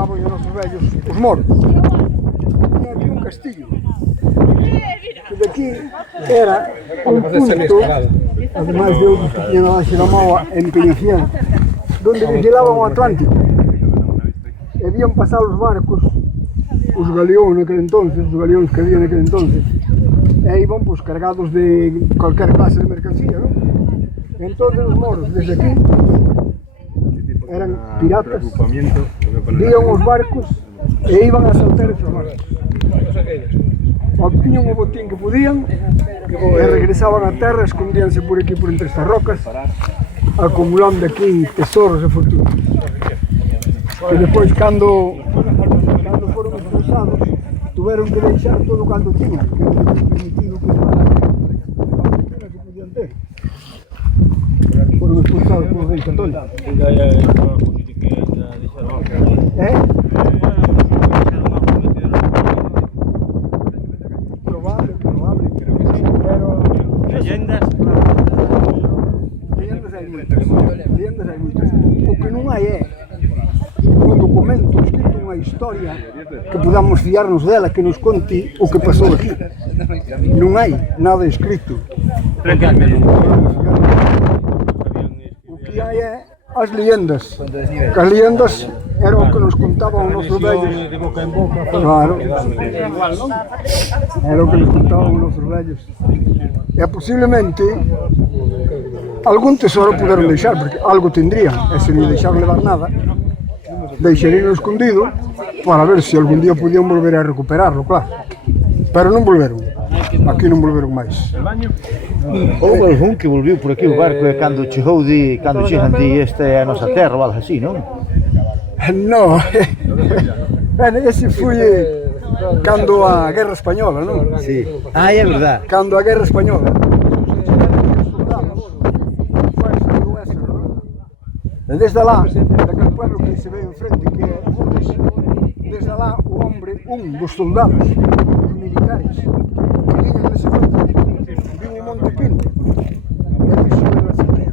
chamaban os nosos vellos os moros. Tiña aquí un castillo, que de aquí era un punto, además de outros que tiñan lá, se chamaba Empeñafiel, donde vigilaban o Atlántico. E habían pasado os barcos, os galeóns naquele entonces, os galeóns que había naquele entonces, e iban pues, cargados de cualquier clase de mercancía, ¿no? Entonces os moros, desde aquí, eran piratas, vían os barcos e iban a asaltar esos barcos. Obtiñan o botín que podían e regresaban a terra, escondíanse por aquí, por entre estas rocas, acumulando aquí tesoros e fortunas. E depois, cando foron expulsados, tuveron que deixar todo o caldo tiñan, que era permitido que levaran a fortuna que podían ter. Foron expulsados por rei católico. Probable, pero... Leyendas? Leyendas hai moitas. O que non hai é un documento escrito, unha historia que podamos fiarnos dela, que nos conte o que pasou aquí. Non hai nada escrito. O que hai é as leyendas. As leyendas eran o que nos contaban os nosos vellos. Claro. Era o que nos contaban os nosos vellos. E posiblemente algún tesoro puderon deixar, porque algo tendrían, e se non deixaron levar nada, deixarían escondido para ver se algún día podían volver a recuperarlo, claro. Pero non volveron. Aquí non volveron máis. Houve algún que volviu por aquí o barco e cando chegan di esta é a nosa terra ou algo así, non? No, ese foi cando a Guerra Española, non? Sí. Ah, é verdad. Cando a Guerra Española. E desde lá, daquele pueblo que se ve enfrente, que é Mudes, desde lá o hombre, un dos soldados, os militares, que viñan nese fronte, viu o Monte Pindo. E dixo,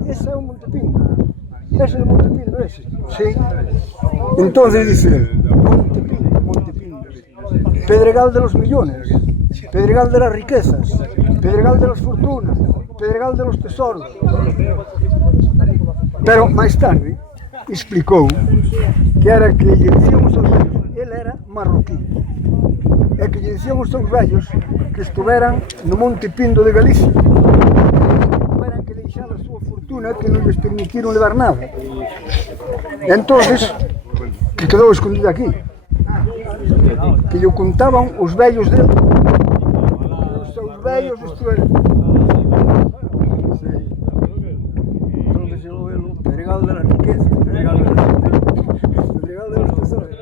ese é o Monte Pindo. Ese é o Monte Pindo, ese. Sí. Entonces dice, Monte Pindo, Pedregal de los millones, Pedregal de las riquezas, Pedregal de las fortunas, Pedregal de los tesoros. Pero máis tarde explicou que era que lle dicíamos aos vellos, ele era marroquí, e que lle dicíamos aos vellos que estuveran no Monte Pindo de Galicia, que tuveran que deixar a súa fortuna, que non les permitiron levar nada. E entonces, que quedou escondido aquí, que lle contaban os vellos dele, os seus vellos estuveran. Pedregal de la riqueza, Pedregal de los tesoros.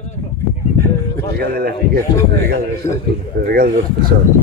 Pedregal de las riquezas, Pedregal de los tesoros.